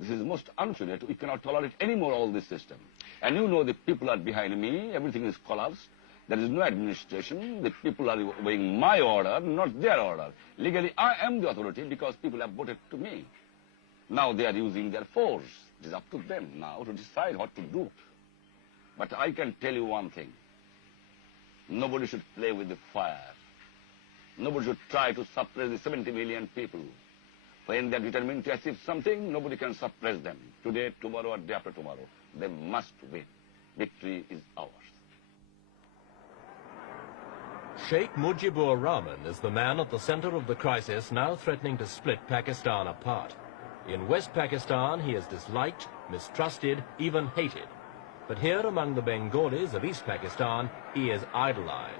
This is most unfortunate. We cannot tolerate anymore all this system. And you know the people are behind me, everything is collapsed. There is no administration. The people are obeying my order, not their order. Legally, I am the authority because people have voted to me. Now they are using their force. It is up to them now to decide what to do. But I can tell you one thing. Nobody should play with the fire. Nobody should try to suppress the 70 million people. When they are determined to achieve something, nobody can suppress them. Today, tomorrow, or day after tomorrow. They must win. Victory is ours. Sheikh Mujibur Rahman is the man at the center of the crisis now threatening to split Pakistan apart. In West Pakistan, he is disliked, mistrusted, even hated. But here among the Bengalis of East Pakistan, he is idolized.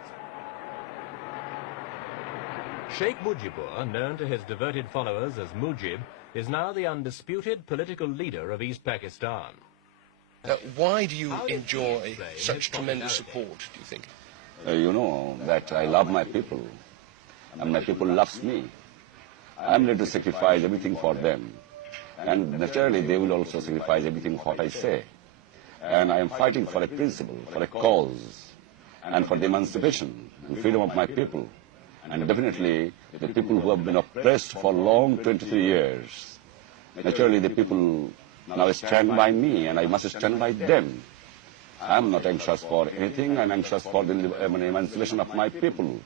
Sheikh Mujibur, known to his devoted followers as Mujib, is now the undisputed political leader of East Pakistan. Why do you enjoy such tremendous support, do you think? You know that I love my people, and my people loves me. I am ready to sacrifice everything for them, and naturally they will also sacrifice everything for what I say. And I am fighting for a principle, for a cause, and for the emancipation and freedom of my people. And definitely the people who have been oppressed for long 23 years, naturally the people now stand by me, and I must stand by them. I am not anxious for anything. I am anxious for the emancipation of my people,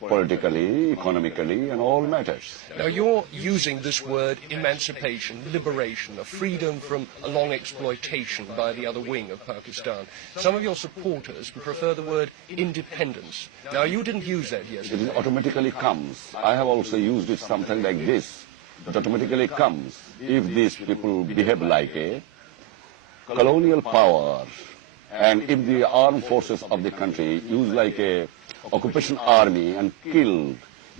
politically, economically, and all matters. Now, you're using this word emancipation, liberation, a freedom from a long exploitation by the other wing of Pakistan. Some of your supporters prefer the word independence. Now, you didn't use that yesterday. It automatically comes. I have also used it something like this. It automatically comes if these people behave like a colonial power, and if the armed forces of the country use like a occupation army and kill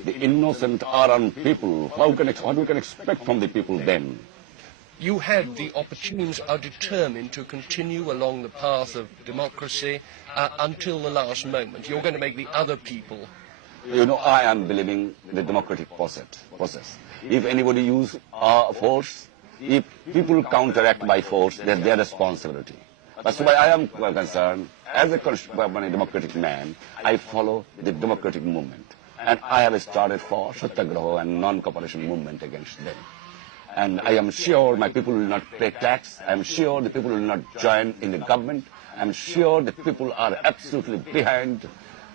the innocent unarmed people, what we can expect from the people then? You had the opportunities, are determined to continue along the path of democracy until the last moment. You're going to make the other people. You know, I am believing in the democratic process. If anybody use force, if people counteract by force, that's their responsibility. That's why I am concerned, as a democratic man, I follow the democratic movement. And I have started for Satyagraha and non-cooperation movement against them. And I am sure my people will not pay tax. I am sure the people will not join in the government. I am sure the people are absolutely behind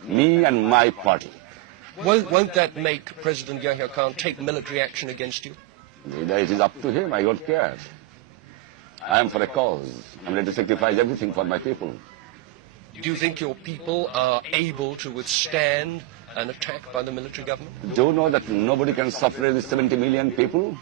me and my party. Won't that make President Yahya Khan take military action against you? It is up to him. I don't care. I am for a cause. I am ready to sacrifice everything for my people. Do you think your people are able to withstand an attack by the military government? Do you know that nobody can suppress the 70 million people?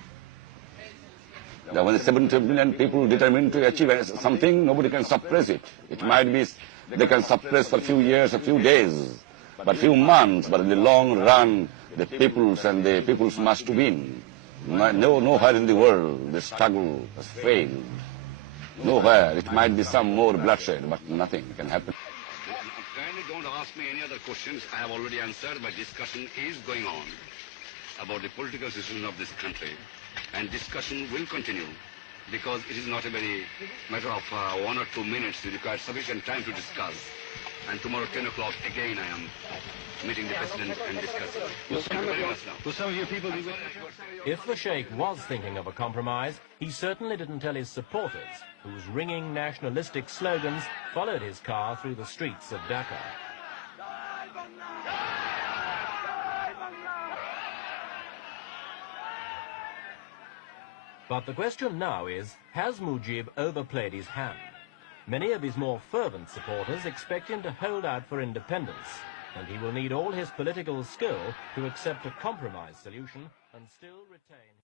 When the 70 million people determined to achieve something, nobody can suppress it. It might be they can suppress for a few years, a few days, but a few months, but in the long run, the peoples must win. Nowhere in the world the struggle has failed. Nowhere. It might be some more bloodshed, but nothing can happen. Kindly don't ask me any other questions. I have already answered, but discussion is going on about the political situation of this country. And discussion will continue because it is not a very matter of 1 or 2 minutes. We require sufficient time to discuss. And tomorrow 10 o'clock again I am meeting the President and discussing. Thank you very much now. To some of you people, If the Sheikh was thinking of a compromise, he certainly didn't tell his supporters, whose ringing nationalistic slogans followed his car through the streets of Dhaka. But the question now is, has Mujib overplayed his hand? Many of his more fervent supporters expect him to hold out for independence, and he will need all his political skill to accept a compromise solution and still retain...